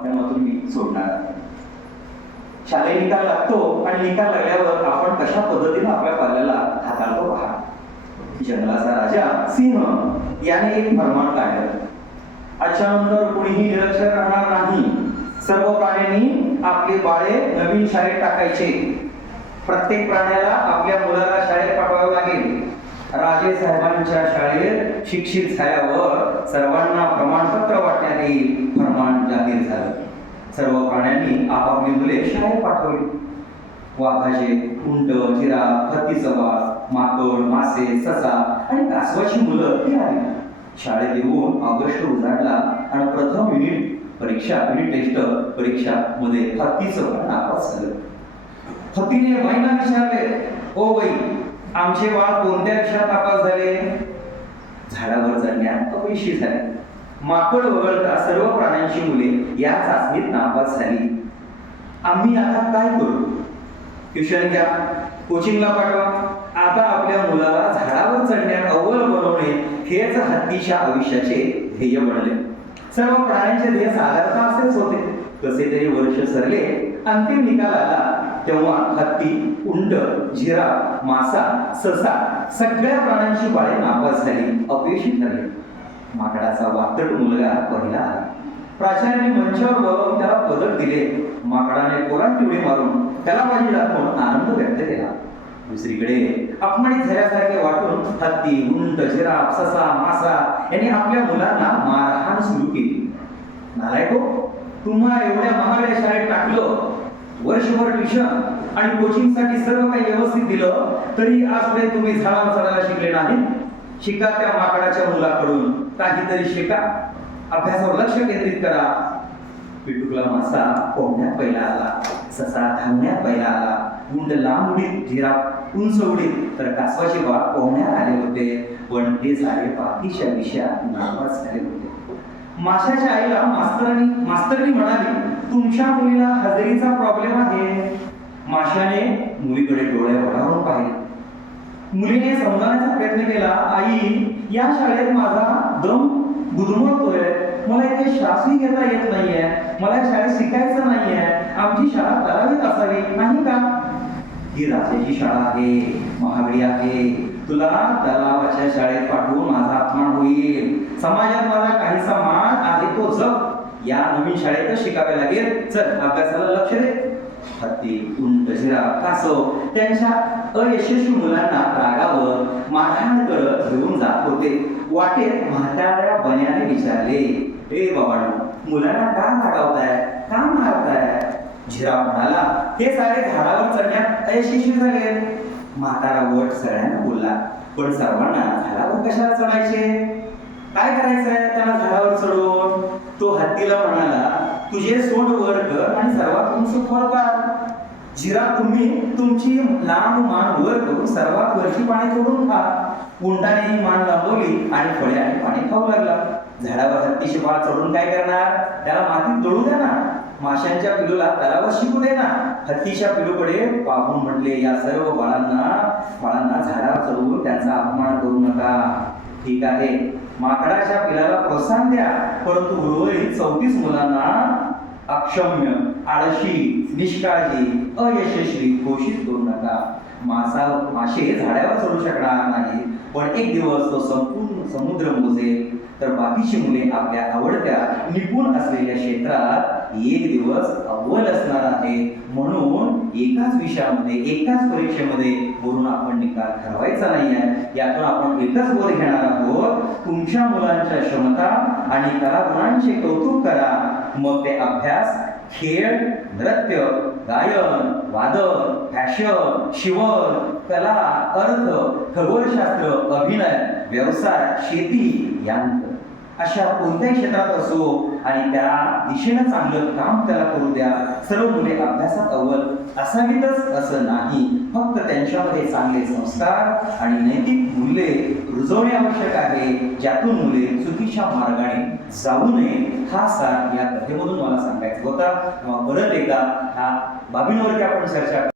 माध्यमातून मी सोडणार. आहे शालेय निकाल लागतो आणि निकाल लागल्यावर आपण कशा पद्धतीने आपल्या पाल्याला हाताळतो पहा. जंगलाचा राजा सिंह याने एक फरमान काढलं. आजच्या कुणीही निरक्षर राहणार नाही. सर्व प्राण्यांनी आपले बाळे नवीन शाळेत टाकायचे. प्रत्येक प्राण्याला आपल्या मुलाला शाळेत पाठवावे लागेल. राजे साहेबांच्या शाळेत शिक्षित झाल्यावर सर्वांना प्रमाणपत्र वाटण्यात येईल फरमान जाहीर झालं. सर्व प्राण्यांनी आपापली मुले शाळेत पाठवली. वाघाचे उंट जिरा हत्तीचा वाघ माकड मासे ससा आणि कासवाची मुलं ती आली. शाळेत येऊन ऑगस्ट उजाडला आणि प्रथम युनिट परीक्षा युनिट टेस्ट परीक्षा मध्ये हत्तीचं नापास झालं. हत्तीने बाईंना विचारले ओ बाई आमचे बाळ कोणत्या विषयात नापास झाले? झाडावर चढण्यात अपयशी झाले. माकड वगळता सर्व प्राण्यांची मुले या चाचणीत नापास झाली. आम्ही आता काय करू? ट्युशन घ्या कोचिंगला पाठवा. आता आपल्या मुलाला झाडावर चढण्यात अव्वल बनवणे हेच हत्तीच्या आयुष्याचे ध्येय बनले. सर्व प्राण्यांचे ध्येय साधारणतः असेच होते. कसे तरी वर्ष सरले अंतिम निकाल आला तेव्हा हत्ती उंट झिरा मासा ससा सगळ्या प्राण्यांची बाळे नापास झाली अपयशी ठरले. माकडाचा वाकड मुलगा पहिला आला. मंचावर बोलावून त्याला पदक दिले. माकडाने कोरात पिवळी मारून त्याला बाजी दाखवून आनंद व्यक्त केला. दुसरीकडे अपमानित झाल्यासारखे वाटून हत्ती उंट जिराफ ससा मासा यांनी आपल्या मुलांना मारहाण सुरू केली. नालायको तुम्हाला एवढ्या महागड्या शाळेत टाकलं. वर्षभर ट्युशन आणि कोचिंगसाठी सर्व काही व्यवस्थित दिलं तरी आजपर्यंत तुम्ही झाडावर चढायला शिकले नाही. शिका त्या माकडाच्या मुलाकडून. काहीतरी शिका. अभ्यासावर लक्ष केंद्रित करा. पिटुकला मासा पोहण्यात पहिला आला ससा धावण्यात पहिला आला. गुंड लांब उडीत जिरा उंच उडीत तर कासवाचे बाळ पोहण्यात आले होते. पण ते सारे बाकीच्या विषयात नापास झाले होते. माशाच्या आईला मास्तरांनी मास्तरनी म्हणाली तुमच्या मुलीला हजेरीचा प्रॉब्लेम आहे. माशाने मुलीकडे डोळे वडावून पाहिले. मुलीने समजावण्याचा प्रयत्न केला आई या शाळेत माझा दम गुदमरतोय मला इथे श्वासही घेता येत नाहीये. मला शाळेत शिकायचं नाहीये. आमची शाळा तलावीत असावी नाही का? ही राजाची शाळा आहे महागडी आहे. तुला तलावाच्या शाळेत पाठवून माझा अपमान होईल. समाजात माझा काहीसा मान आहे तो जप या नवीन शाळेतच शिकावे लागेल. चल अभ्यासाला लक्ष दे. हत्ती उंट शिरा कासव त्यांच्या अयशस्वी मुलांना रागावर मारहाण करत घेऊन जात होते. वाटेत म्हाताऱ्या बन्याने विचारले ए बाबांनो मुलांना का रागावताय? का मारताय? झिरा म्हणाला हे सारे झाडावर चढण्यात अयशस्वी झाले. म्हातारा वट सगळ्यांना बोलला पण सर्वांना झाडावर कशाला चढायचे? काय करायचंय त्याला झाडावर चढून? तो हत्तीला म्हणाला तुझे सोंड वर कर आणि सर्वात उंच फळ काढ. जिरा तुम्ही तुमची लांब मान वर करून सर्वात वरची पाणी तोडून खा. उंटाने ही मान लांबवली आणि फळे आणि पाणी खाऊ लागला. झाडावर हत्तीशी बाळ चढून काय करणार? त्याला मातीत लोळू द्या ना. माशांच्या पिलूला तलावर शिकू दे ना. हत्तीच्या पिलूकडे पाहून म्हटले या सर्व बाळांना बाळांना झाडावर चढवून त्यांचा अपमान करू नका. ठीक आहे. माकडाच्या पिलाला प्रोत्साहन द्या. परंतु उर्वरित चौतीस मुलांना अक्षम्य आळशी निष्काळजी अयशस्वी घोषित करू नका. मासा मासे झाडावर चढू शकणार नाही पण एक दिवस तो संपूर्ण समुद्र मोजेल. तर बाकीची मुले आपल्या आवडत्या निपुण असलेल्या क्षेत्रात एक दिवस अव्वल असणार आहे म्हणून एकाच विषयामध्ये एकाच परीक्षेमध्ये वरून आपण निकाल ठरवायचा नाही आहे यातून आपण एकच बोध घेणार आहोत. तुमच्या मुलांच्या क्षमता आणि कलागुणांचे कौतुक करा. मग ते अभ्यास खेळ नृत्य गायन वादन फॅशन शिवण कला अर्थ खगोलशास्त्र अभिनय व्यवसाय शेती यांत. अशा कोणत्याही क्षेत्रात असो आणि त्या दिशेनं चांगलं काम त्याला करू द्या. सर्व मुले अभ्यासात अव्वल असावीतच असं नाही. फक्त त्यांच्यामध्ये चांगले संस्कार आणि नैतिक मूल्ये रुजवणे आवश्यक आहे. ज्यातून मुले चुकीच्या मार्गाने जाऊ नये. हा सार या कथेमधून मला सांगायचा होता. तेव्हा परत एकदा ह्या बाबींवरती आपण चर्चा